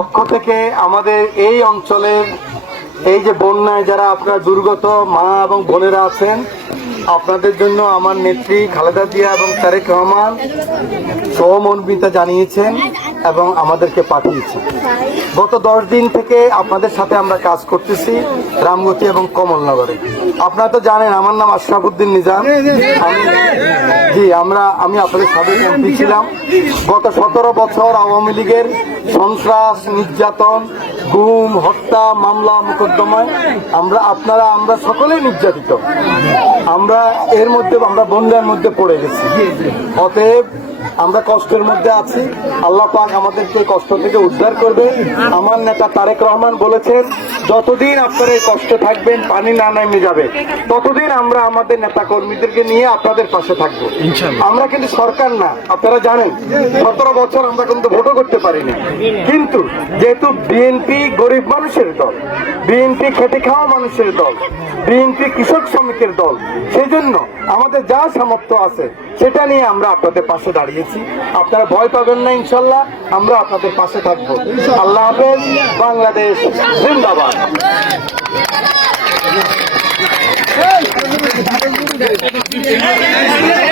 পক্ষ থেকে আমাদের এই অঞ্চলে এই যে বন্যায় যারা আপনার দুর্গত মা এবং বোনেরা আছেন আপনাদের জন্য আমার নেত্রী খালেদা জিয়া এবং তারেক রহমান সহমর্মিতা জানিয়েছেন এবং আমাদেরকে পাঠিয়েছেন গত দশ দিন থেকে আপনাদের সাথে আমরা কাজ করতেছি রামগতি এবং কমলনগরে আপনারা তো জানেন আমার নাম আশরাফুদ্দিন নিজাম আমি জি আমরা আমি আপনাদের সাবেক এমপি ছিলাম গত সতেরো বছর আওয়ামী লীগের সন্ত্রাস নির্যাতন গুম হত্যা মামলা মোকদ্দমায় আমরা আপনারা আমরা সকলেই নির্যাতিত আমরা এর মধ্যে আমরা বন্ধের মধ্যে পড়ে গেছি অতএব আমরা কষ্টের মধ্যে আছি আল্লাহ পাক আমাদেরকে কষ্ট থেকে উদ্ধার করবে আমার নেতা তারেক রহমান বলেছেন যতদিন আপনারা এই কষ্টে থাকবেন পানি না নেমে যাবে ততদিন আমরা আমাদের নেতা কর্মীদেরকে নিয়ে আপনাদের পাশে থাকবো আমরা কিন্তু সরকার না আপনারা জানেন সতেরো বছর আমরা কিন্তু ভোটও করতে পারিনি কিন্তু যেহেতু বিএনপি গরিব মানুষের দল বিএনপি খেতে খাওয়া মানুষের দল বিএনপি কৃষক শ্রমিকের দল সেই জন্য আমাদের যা সামর্থ্য আছে সেটা নিয়ে আমরা আপনাদের পাশে দাঁড়িয়েছি আপনারা ভয় পাবেন না ইনশাল্লাহ আমরা আপনাদের পাশে থাকবো আল্লাহ হাফেজ বাংলাদেশ জিন্দাবাদ